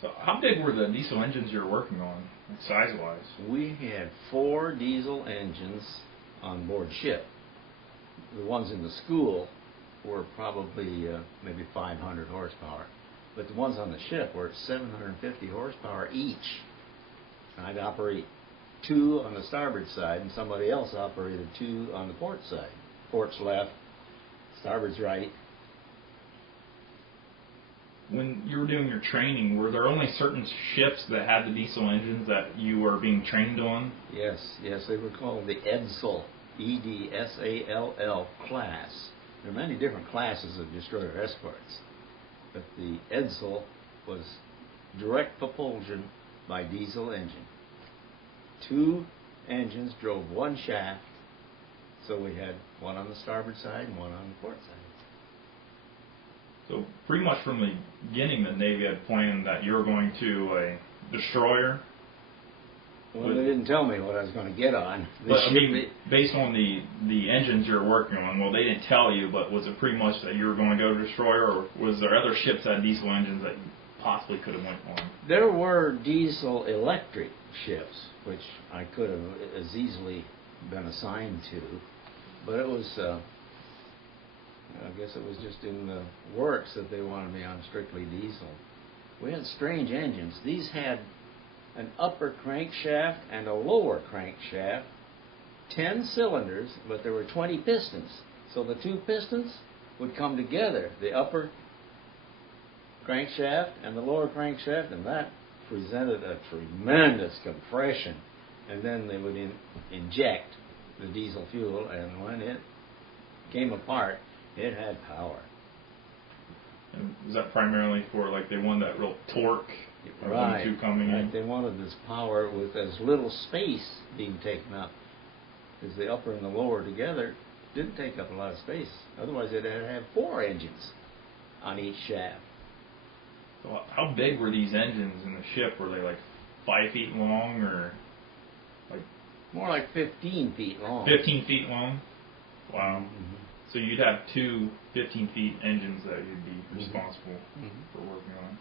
So how big were the diesel engines you were working on, like size-wise? We had 4 diesel engines on board ship. The ones in the school were probably maybe 500 horsepower. But the ones on the ship were 750 horsepower each. And I'd operate 2 on the starboard side, and somebody else operated 2 on the port side. Port's left, starboard's right. When you were doing your training, were there only certain ships that had the diesel engines that you were being trained on? Yes, they were called the Edsall, E-D-S-A-L-L class. There are many different classes of destroyer escorts, but the Edsall was direct propulsion by diesel engine. 2 engines drove 1 shaft, so we had one on the starboard side and one on the port side. So pretty much from the beginning, the Navy had planned that you were going to a destroyer. Well, they didn't tell me what I was going to get on. But I mean, based on the engines you were working on, well, they didn't tell you, but was it pretty much that you were going to go to destroyer, or was there other ships that had diesel engines that you possibly could have went on? There were diesel electric ships, which I could have as easily been assigned to, but it was, I guess it was just in the works that they wanted me on strictly diesel. We had strange engines. These had an upper crankshaft and a lower crankshaft, 10 cylinders, but there were 20 pistons. So the 2 pistons would come together, the upper crankshaft and the lower crankshaft, and that presented a tremendous compression. And then they would inject the diesel fuel, and when it came apart, it had power. And was that primarily for, like, they wanted that real torque? Right. Coming in? They wanted this power with as little space being taken up, because the upper and the lower together didn't take up a lot of space. Otherwise, they'd have to have 4 engines on each shaft. So how big were these engines in the ship? Were they like 5 feet long, or like more like 15 feet long? 15 feet long. Wow. Mm-hmm. So you'd have 2 15 feet engines that you'd be responsible for working on.